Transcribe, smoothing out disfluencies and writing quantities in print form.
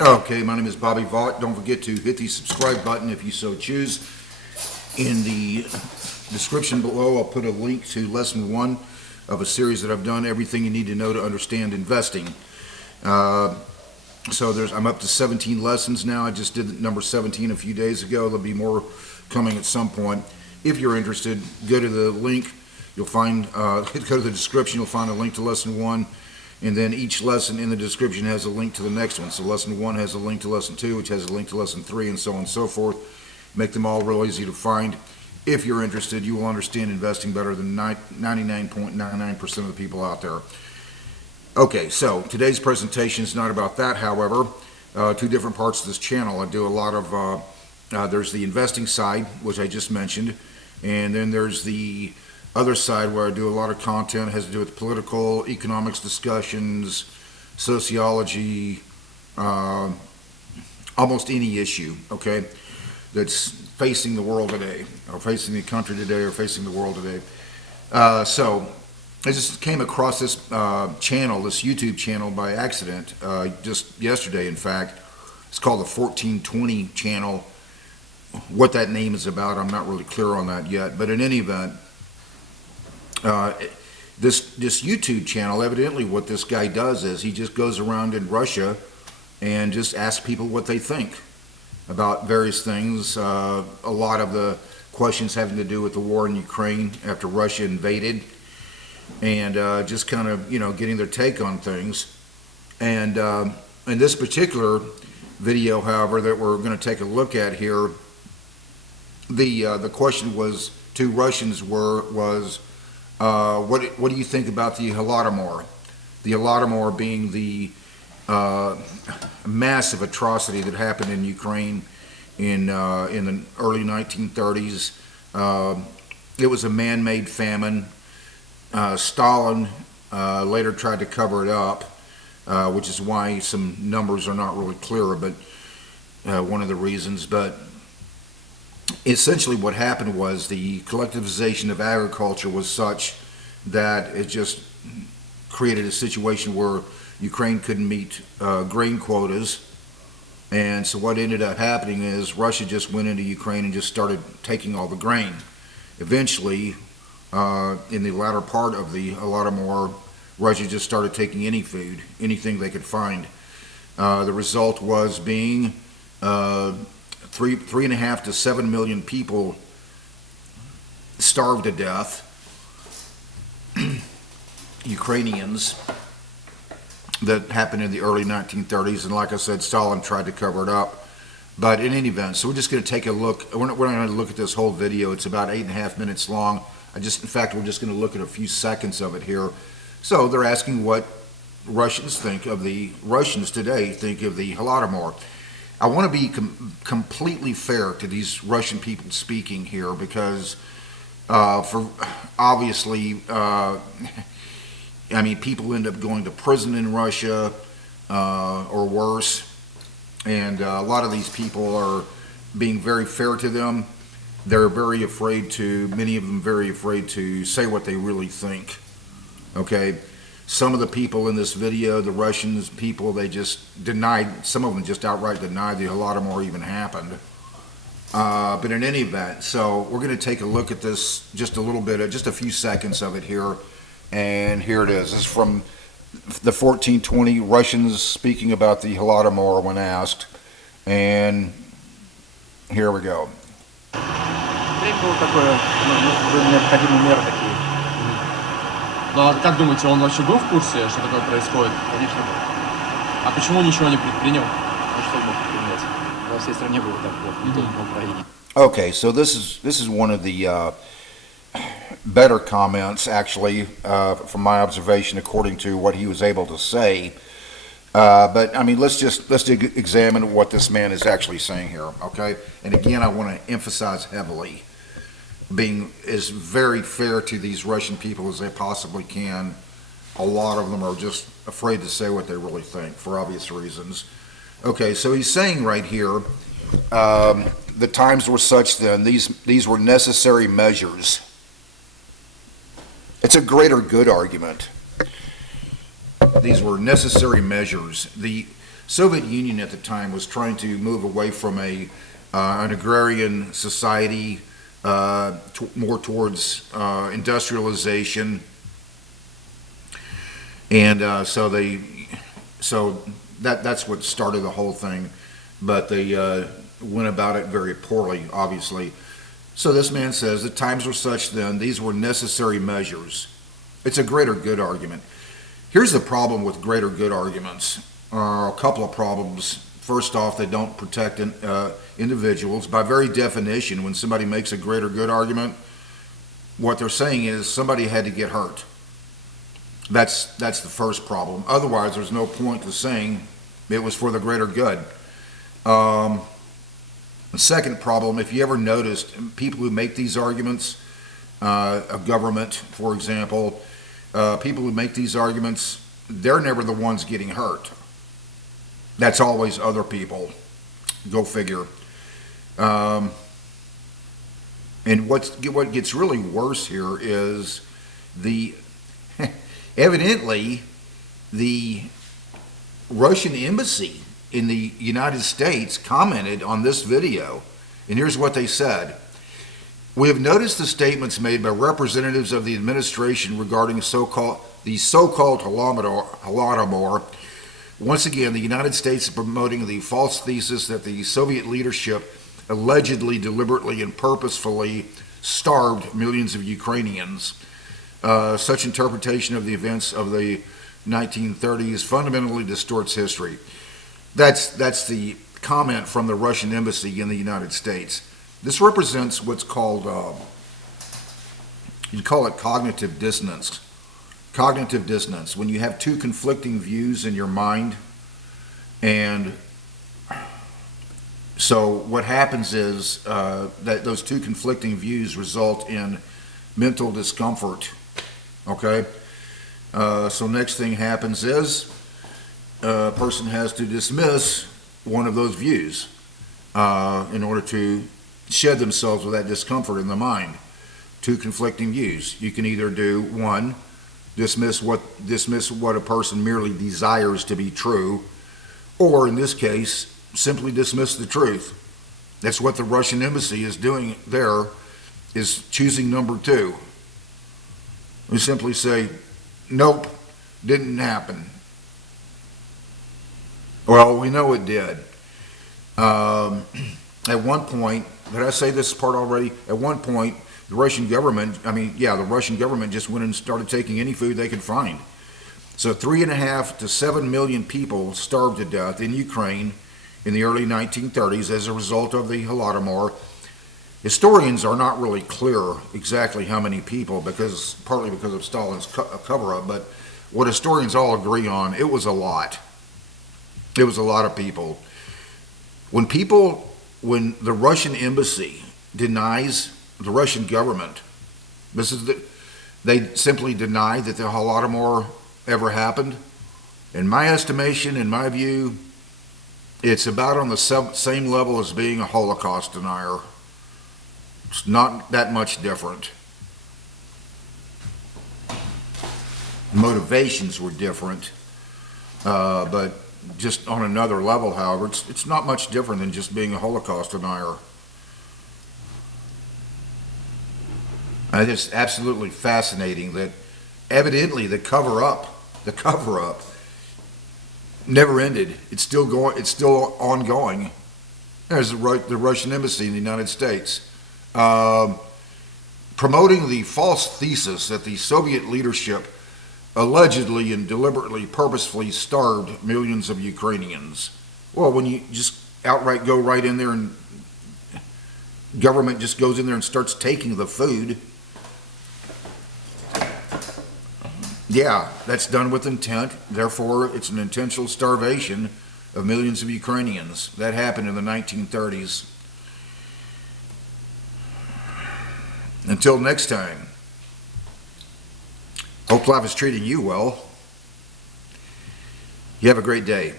Okay, my name is Bobby Vaught. Don't forget to hit the subscribe button if you so choose. In the description below, I'll put a link to lesson 1 of a series that I've done, Everything You Need to Know to Understand Investing. I'm up to 17 lessons now. I just did number 17 a few days ago. There'll be more coming at some point. If you're interested, go to the link. You'll find, go to the description. You'll find a link to lesson 1. And then each lesson in the description has a link to the next one. So lesson 1 has a link to lesson 2, which has a link to lesson 3, and so on and so forth. Make them all real easy to find. If you're interested, you will understand investing better than 99.99% of the people out there. Okay, so today's presentation is not about that, however. Two different parts of this channel. I do a lot of, there's the investing side, which I just mentioned, and then there's the other side where I do a lot of content. It has to do with political, economics discussions, sociology, almost any issue, okay, that's facing the world today, or facing the country today, or facing the world today. So I just came across this channel, this YouTube channel by accident, just yesterday, in fact. It's called the 1420 channel. What that name is about, I'm not really clear on that yet, but in any event, this YouTube channel, evidently what this guy does is he just goes around in Russia and just asks people what they think about various things. A lot of the questions having to do with the war in Ukraine after Russia invaded, and just kind of, getting their take on things. And in this particular video, however, that we're going to take a look at here, the question was, to Russians was, what do you think about the Holodomor? The Holodomor being the massive atrocity that happened in Ukraine in the early 1930s. It was a man-made famine. Stalin later tried to cover it up, which is why some numbers are not really clear, but one of the reasons. But essentially what happened was the collectivization of agriculture was such that it just created a situation where Ukraine couldn't meet grain quotas. And so what ended up happening is Russia just went into Ukraine and just started taking all the grain. Eventually, in the latter part of the Holodomor, Russia just started taking any food, anything they could find. The result was being 3.5 to 7 million people starved to death, Ukrainians. That happened in the early 1930s, and like I said, Stalin tried to cover it up. But in any event, so we're just going to take a look. We're not going to look at this whole video. It's about 8.5 minutes long. In fact, we're just going to look at a few seconds of it here. So they're asking what Russians think of the Russians today think of the Holodomor. I want to be completely fair to these Russian people speaking here, because for obviously, people end up going to prison in Russia or worse, and a lot of these people are being very fair to them. They're very afraid to, many of them very afraid to say what they really think, okay? Some of the people in this video, the Russians people, they just denied, some of them just outright denied the Holodomor even happened. But in any event, so we're going to take a look at this, just a little bit, just a few seconds of it here. And here it is. This is from the 1420, Russians speaking about the Holodomor when asked. And here we go. Время было такое, необходимые меры такие. Ну а как думаете, он вообще был в курсе, что такое происходит? Конечно, был. А почему ничего не предпринял? Ну что он мог предпринять? Во всей стране было так плохо, не только в Украине. Okay, so this is one of the better comments, actually, from my observation, according to what he was able to say. But I mean, let's examine what this man is actually saying here, okay? And again, I want to emphasize heavily, being as very fair to these Russian people as they possibly can. A lot of them are just afraid to say what they really think for obvious reasons. Okay, so he's saying right here, the times were such then, these were necessary measures. It's a greater good argument. These were necessary measures. Soviet Union at the time was trying to move away from an agrarian society more towards industrialization, and so that's what started the whole thing. But they went about it very poorly, obviously. So this man says the times were such then; these were necessary measures. It's a greater good argument. Here's the problem with greater good arguments. A couple of problems. First off, they don't protect individuals. By very definition, when somebody makes a greater good argument, what they're saying is somebody had to get hurt. That's the first problem. Otherwise, there's no point to saying it was for the greater good. The second problem, if you ever noticed, people who make these arguments, a government, for example, people who make these arguments, they're never the ones getting hurt. That's always other people. Go figure. And what gets really worse here is evidently the Russian embassy in the United States commented on this video, and here's what they said. We have noticed the statements made by representatives of the administration regarding the so-called Holodomor. Once again, the United States is promoting the false thesis that the Soviet leadership allegedly, deliberately, and purposefully starved millions of Ukrainians. Such interpretation of the events of the 1930s fundamentally distorts history. That's the comment from the Russian embassy in the United States. This represents what's called, you'd call it cognitive dissonance. Cognitive dissonance, when you have two conflicting views in your mind, and so what happens is that those two conflicting views result in mental discomfort, okay? So next thing happens is a person has to dismiss one of those views in order to shed themselves with that discomfort in the mind. Two conflicting views. You can either do one, dismiss what a person merely desires to be true, or in this case, simply dismiss the truth. That's what the Russian embassy is doing there, is choosing number two. We simply say, nope, didn't happen. Well, we know it did. At one point, did I say this part already? At one point, the Russian government just went and started taking any food they could find. So 3.5 to 7 million people starved to death in Ukraine in the early 1930s as a result of the Holodomor. Historians are not really clear exactly how many people, partly because of Stalin's cover-up, but what historians all agree on, it was a lot. It was a lot of people. When the Russian embassy denies the Russian government, they simply deny that the Holodomor ever happened. In my estimation, in my view, it's about on the same level as being a Holocaust denier. It's not that much different. Motivations were different, but just on another level, however, it's not much different than just being a Holocaust denier. And it's absolutely fascinating that evidently the cover-up never ended. It's still going. It's still ongoing. There's the Russian embassy in the United States promoting the false thesis that the Soviet leadership allegedly and deliberately, purposefully starved millions of Ukrainians. Well, when you just outright go right in there and government just goes in there and starts taking the food, yeah, that's done with intent. Therefore, it's an intentional starvation of millions of Ukrainians. That happened in the 1930s. Until next time, hope life is treating you well. You have a great day.